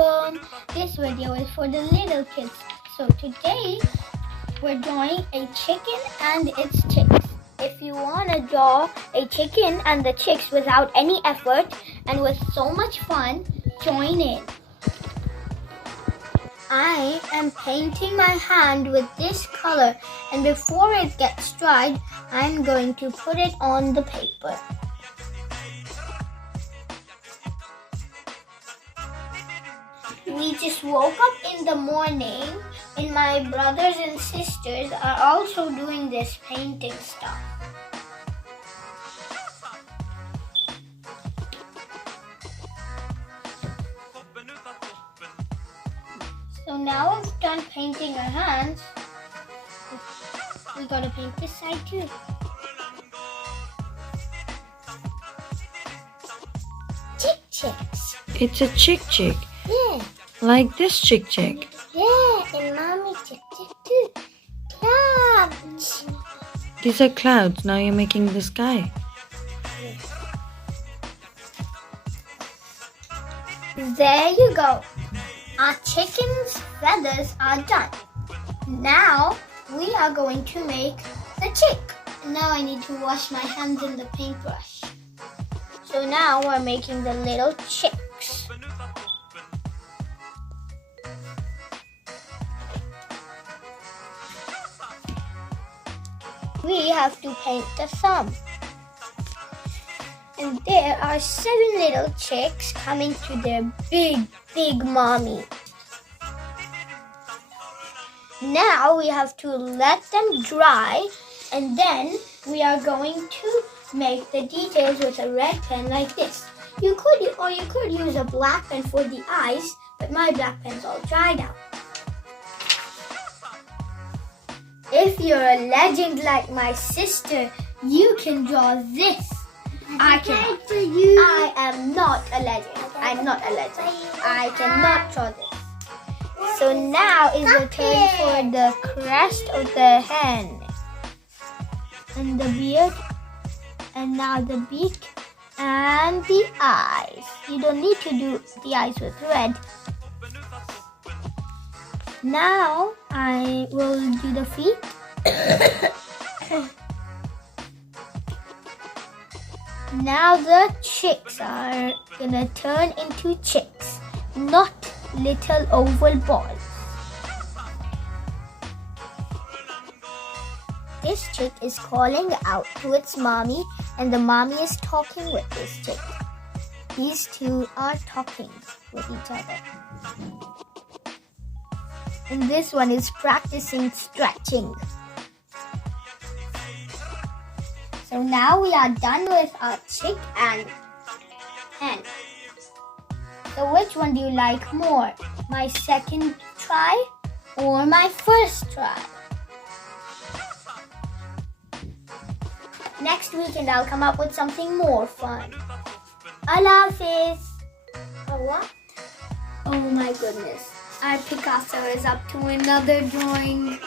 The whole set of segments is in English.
welcome. This video is for the little kids. So today we're drawing a chicken and its chicks. If you want to draw a chicken and the chicks without any effort and with so much fun, join in. I am painting my hand with this color, and before it gets dried, I'm going to put it on the paper. We just woke up in the morning and my brothers and sisters are also doing this painting stuff. So now we've done painting our hands. We gotta paint this side too. Chicks. It's a chick. Yeah. Like this chick. Yeah, and mommy chick too. Clouds. These are clouds. Now you're making the sky. There you go. Our chicken's feathers are done. Now we are going to make the chick. Now I need to wash my hands in the paintbrush. So now we're making the little chicks. We have to paint the thumb. And there are 7 little chicks coming to their big mommy. Now we have to let them dry, and then we are going to make the details with a red pen like this. You could use a black pen for the eyes, but my black pen's all dried out. If you're a legend like my sister, you can draw this. I am not a legend. I'm not a legend. I cannot draw this. So now is the turn for the crest of the hen. And the beard. And now the beak. And the eyes. You don't need to do the eyes with red. Now I will do the feet. Now the chicks are gonna turn into chicks, not little oval balls. This chick is calling out to its mommy, and the mommy is talking with this chick. These two are talking with each other. And this one is practicing stretching. So now we are done with our chick and hen. So which one do you like more? My second try or my first try? Next weekend I'll come up with something more fun. Allah Hafiz. Oh what? Oh my goodness. Our Picasso is up to another drawing.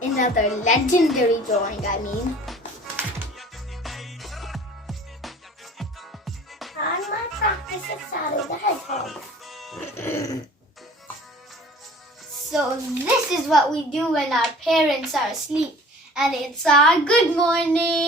Another legendary drawing, I mean. On my practice of Sally the Hedgehog. So this is what we do when our parents are asleep. And it's our good morning.